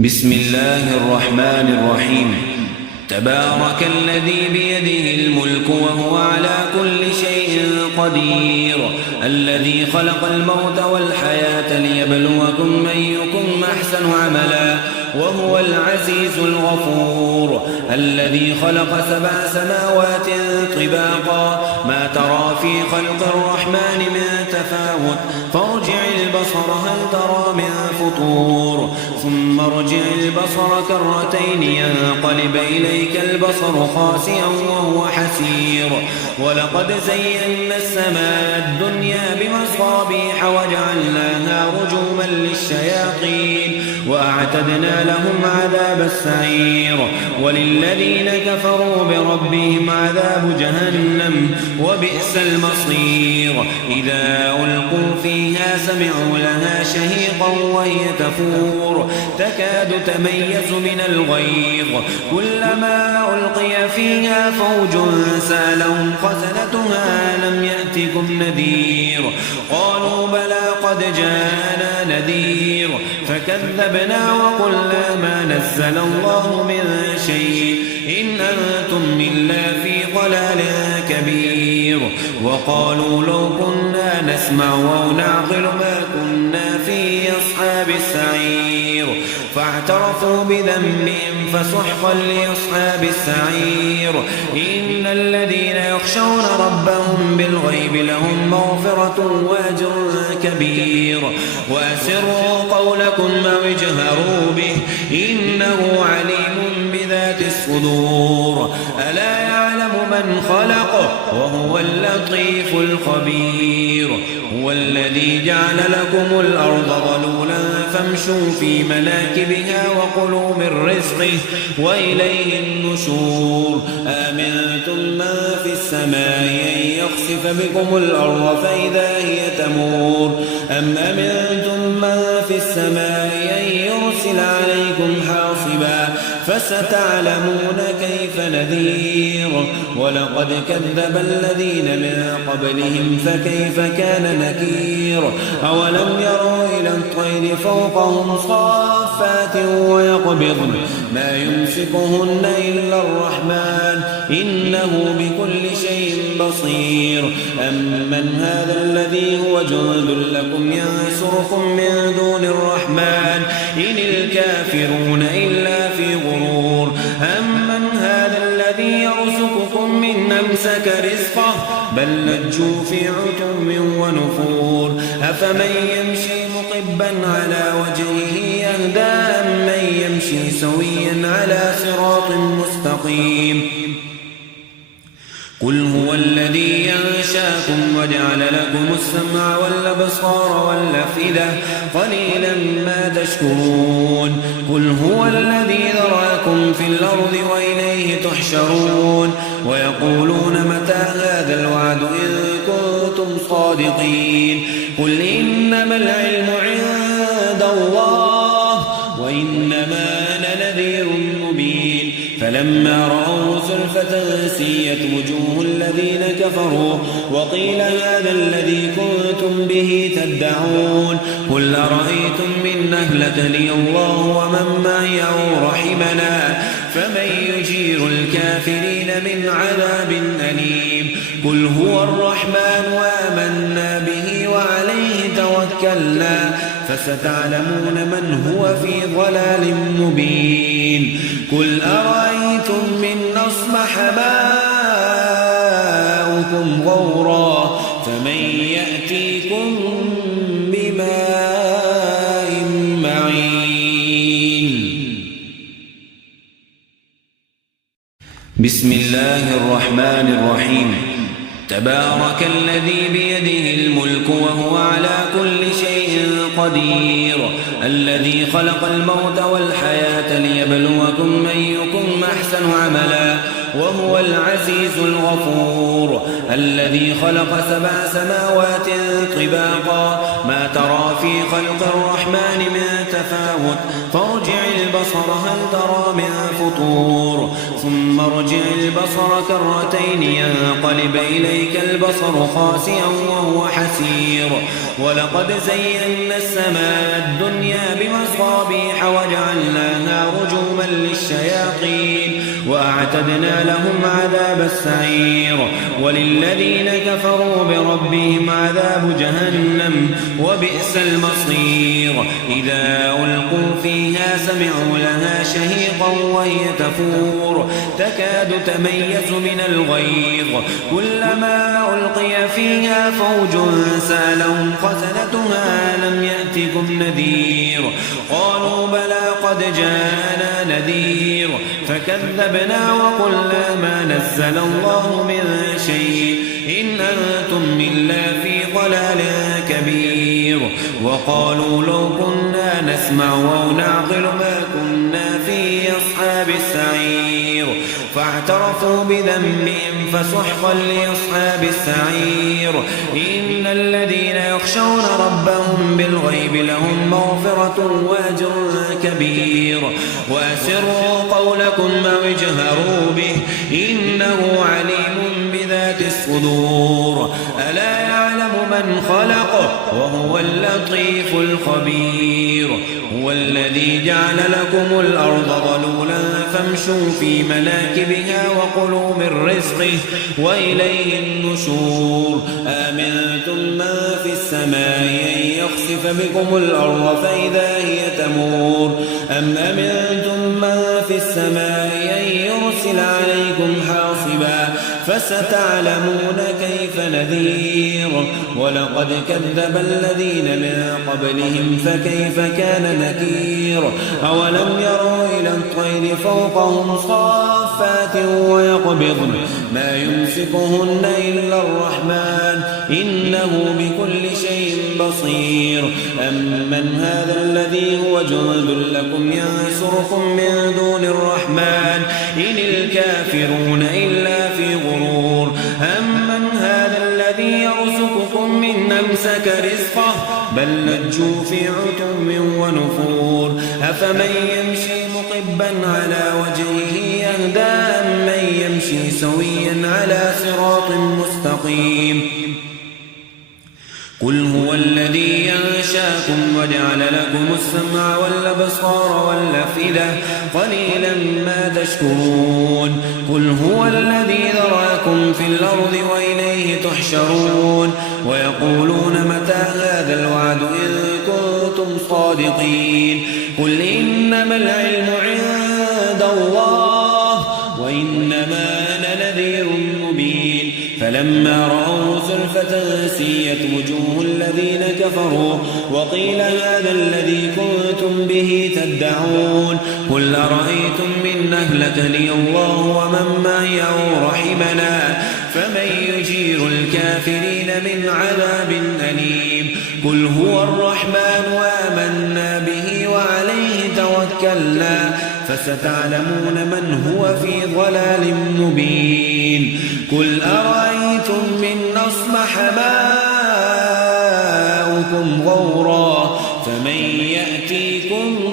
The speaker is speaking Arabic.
بسم الله الرحمن الرحيم. تبارك الذي بيده الملك وهو على كل شيء قدير، الذي خلق الموت والحياة ليبلوكم أيكم أحسن عملا وهو العزيز الغفور، الذي خلق 7 سماوات طباقا ما ترى في خلق الرحمن من تفاوت، فارجع البصر هل ترى من فطور، ثم ارجع البصر كرتين ينقلب إليك البصر خاسئا وهو حسير، ولقد زينا السماء الدنيا بمصابيح وجعلناها رجوما للشياطين وأعتدنا لهم عذاب السعير، وللذين كفروا بربهم عذاب جهنم وبئس المصير. إذا ألقوا فيها سمعوا لها شهيقا وهي تفور تكاد تميز من الغيظ، كلما ألقي فيها فوج سألهم خزنتها لم يأتكم نذير، قالوا بلى قد جاءنا نذير فكذبنا وقلنا ما نزل الله من شيء إن أنتم إلا في ضلال كبير، وقالوا لو كنا نسمع أو نعقل ما كنا في أصحاب السعير، فاعترفوا بذنبهم فسحقا لأصحاب السعير. إن الذين يخشون ربهم بالغيب لهم مغفرة وأجر كبير، وأسروا قولكم أو اجهروا به إنه عليم بذات الصدور، ألا يعلم من خلق وهو اللطيف الخبير. هو الذي جعل لكم الأرض ظلولا فامشوا في مناكبها وكلوا من رزقه وإليه النشور. آمنتم من في السماء أن يخسف بكم الأرض فإذا هي تمور، أم أمنتم من في السماء أن يرسل عليكم حاصبا فستعلمون كيف نذير. ولقد كذب الذين من قبلهم فكيف كان نكير. أولم يروا إلى الطير فوقهم صافات ويقبضن ما يمسكهن إلا الرحمن إنه بكل شيء بصير. أمن هذا الذي هو جند لكم ينصركم من دون الرحمن إن الكافرون إلا في غرور. أمن هذا الذي يرزقكم من أمسك رزقه بل لجوا في عتم ونفور. أفمن يمشي مقبا على وجهه يهدى أمن يمشي سويا على صراط مستقيم. قل هو الذي ينشاكم وجعل لكم السمع والأبصار والأفئدة قليلا ما تشكرون. قل هو الذي ذراكم في الأرض وإليه تحشرون. ويقولون متى هذا الوعد إن كنتم صادقين. قل إنما العلم عند الله وإنما أنا نذير مبين. فلما رأوا زلفة سيئت وجوه الذين كفروا وقيل هذا الذي كنتم به تدعون. قل أرأيتم من أهلكني الله ومن معي أو رحمنا فمن يجير الكافرين من عذاب أليم. قل هو الرحمن وآمنا به وعليه توكلنا فستعلمون من هو في ضلال مبين. قل أرأيتم من أصبح ماؤكم غورا فمن يأتيكم بماء معين. بسم الله الرحمن الرحيم. تبارك الذي بيده الملك وهو على كل شيء قدير، الذي خلق الموت والحياة ليبلوكم أيكم أحسن عملا وهو العزيز الغفور، الذي خلق 7 سماوات طباقا ما ترى في خلق الرحمن من تفاوت فارجع البصر هل ترى من فطور ثم ارجع البصر كرتين ينقلب إليك البصر خاسئا وهو حسير ولقد زينا السماء الدنيا بمصابيح وجعلناها رجوما للشياطين وأعتدنا لهم عذاب السعير وللذين كفروا بربهم عذاب جهنم وبئس المصير إذا ألقوا فيها سمعوا لها شهيقا وهي تفور تكاد تميز من الغيظ كلما ألقي فيها فوج سألهم خزنتها لم يأتكم نذير قالوا بلى قد جاءنا نذير فكذبنا وقلنا ما نزل الله من شيء إن أنتم إلا في ضلال كبير وقالوا لو كنا نسمع أو نعقل ما كنا في أصحاب السعير فاعترفوا بذنبهم فسحقا لأصحاب السعير إن الذين يخشون ربهم بالغيب لهم مغفرة وأجر كبير وأسروا قولكم أو اجهروا به إنه عليم بذات الصدور ألا يعلم من خلق وهو اللطيف الخبير هو الذي جعل لكم الأرض ظلولا فامشوا في مناكبها وكلوا من رزقه وإليه النشور آمنتم من في السماء أن يخسف بكم الأرض فإذا هي تمور أم أمنتم من في السماء أن يرسل عليكم حاصبا فستعلمون كيف نذير ولقد كذب الذين من قبلهم فكيف كان نكير أولم يروا إلى الطير فوقهم صافات ويقبضن ما يمسكهن إلا الرحمن إنه بكل شيء بصير أمن هذا الذي هو جند لكم ينصركم من دون الرحمن إن الكافرون إلا في غرور أمن هذا الذي يرزقكم من أمسك رزقه بل لجوا في عتم ونفور أفمن يمشي مقبا على وجهه يهدى أمن يمشي سويا على صراط مستقيم قل هو الذي ينشاكم وجعل لكم السمع والأبصار والأفئدة قليلا ما تشكرون قل هو الذي ذراكم في الأرض وإليه تحشرون ويقولون متى هذا الوعد إن كنتم صادقين قل إنما العلم عند الله وإنما أنا نذير مبين فلما رأوا زلفة سيئت وجوه الذين كفروا وقيل هذا الذي كنتم به تدعون قل أرأيتم من أهلكني الله ومن معي أو رحمنا فمن يجير الكافرين من عذاب أليم قل هو الرحمن وآمنا به وعليه توكلنا فستعلمون من هو في ضلال مبين قل أرأيتم من أصبح ماؤكم غورا فمن يأتيكم